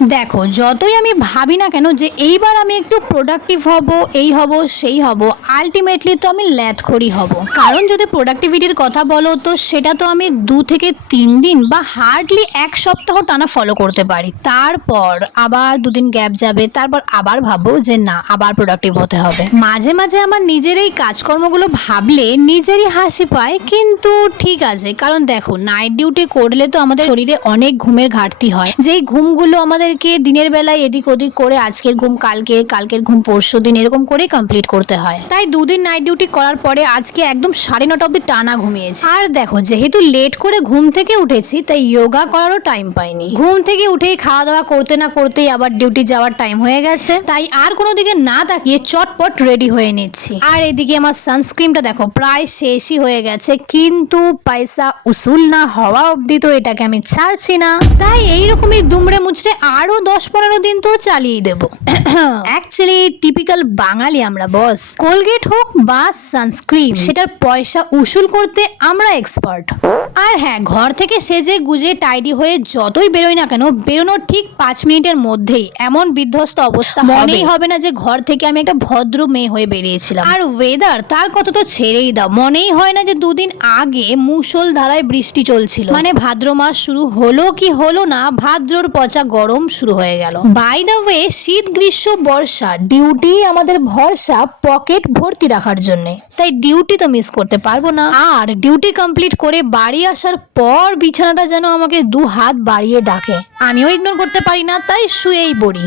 দেখো, যতই আমি ভাবি না কেন যে এইবার আমি একটু প্রোডাক্টিভ হব, এই হব সেই হব, আলটিমেটলি তো আমি ল্যাথখড়ি হব। কারণ যদি প্রোডাক্টিভিটির কথা বলো তো সেটা তো আমি 2 থেকে 3 দিন বা হার্ডলি 1 সপ্তাহ টানা ফলো করতে পারি। তারপর আবার 2 দিন গ্যাপ যাবে, তারপর আবার ভাববো যে না, আবার প্রোডাক্টিভ হতে হবে। মাঝে মাঝে আমার নিজের এই কাজকর্মগুলো ভাবলে নিজেরই হাসি পায়, কিন্তু ঠিক আছে। কারণ দেখো, নাইট ডিউটি করলে তো আমাদের শরীরে অনেক ঘুমের ঘাটতি হয়, যেই ঘুমগুলো আমাদেরকে দিনের বেলায় এদিক ওদিক করে আজকের ঘুম কালকে, কালকের ঘুম পরশু দিন, এরকম করে কমপ্লিট করতে হয়। তাই 2 দিন নাইট ডিউটি করার পরে আজকে একদম 9:30 অব্দি টানা ঘুমিয়েছি। আর দেখো, যেহেতু লেট করে ঘুম থেকে উঠেছি তাই যোগা করারও টাইম পাইনি। ঘুম থেকে উঠেই খাওয়া দাওয়া করতে না করতেই আবার ডিউটি যাওয়ার টাইম হয়ে গেছে। তাই আর কোনো দিকে না তাকিয়ে চটপট রেডি হয়ে নিচ্ছি। আর এদিকে আমার সানস্ক্রিনটা দেখো প্রায় শেষই হয়ে গেছে, কিন্তু পয়সা উসুল না হওয়া অবধি তো এটাকে আমি ছাড়ছি না। তাই এইরকমই দুমড়ে মুচড়ে আরো 10-15 দিন তো চালিয়ে দেবো। অ্যাকচুয়ালি টিপিক্যাল বাঙালি আমরা বস। কোলগেট হোক বা সানস্ক্রিন, সেটার পয়সা উসুল করতে আমরা এক্সপার্ট। আর হ্যাঁ, ঘর থেকে সেজে গুজে টাইডি হয়ে যতই বেরোই না কেন, বেরোনোর ঠিক 5 মিনিটের মধ্যেই এমন বিধ্বস্ত অবস্থা মনেই হবে না যে ঘর থেকে আমি একটা ভদ্র মেয়ে হয়ে বেরিয়েছিলাম। আর ওয়েদার, তার কথা তো ছেড়েই দাও, মনেই হয় না যে 2 দিন আগে মুষল ধারায় বৃষ্টি চলছিল। মানে ভাদ্র মাস শুরু হলো কি হলো না, ভাদ্রর পচা গরম শুরু হয়ে গেল। বাই দ্য ওয়ে, শীত গ্রীষ্ম বর্ষা ডিউটি আমাদের ভরসা পকেট ভর্তি রাখার জন্য। তাই ডিউটি তো মিস করতে পারবো না। আর ডিউটি কমপ্লিট করে বাড়ি আসার পর বিছানাটা যেন আমাকে 2 হাত বাড়িয়ে ডাকে, আমিও ইগনোর করতে পারি না, তাই শুয়েই পড়ি।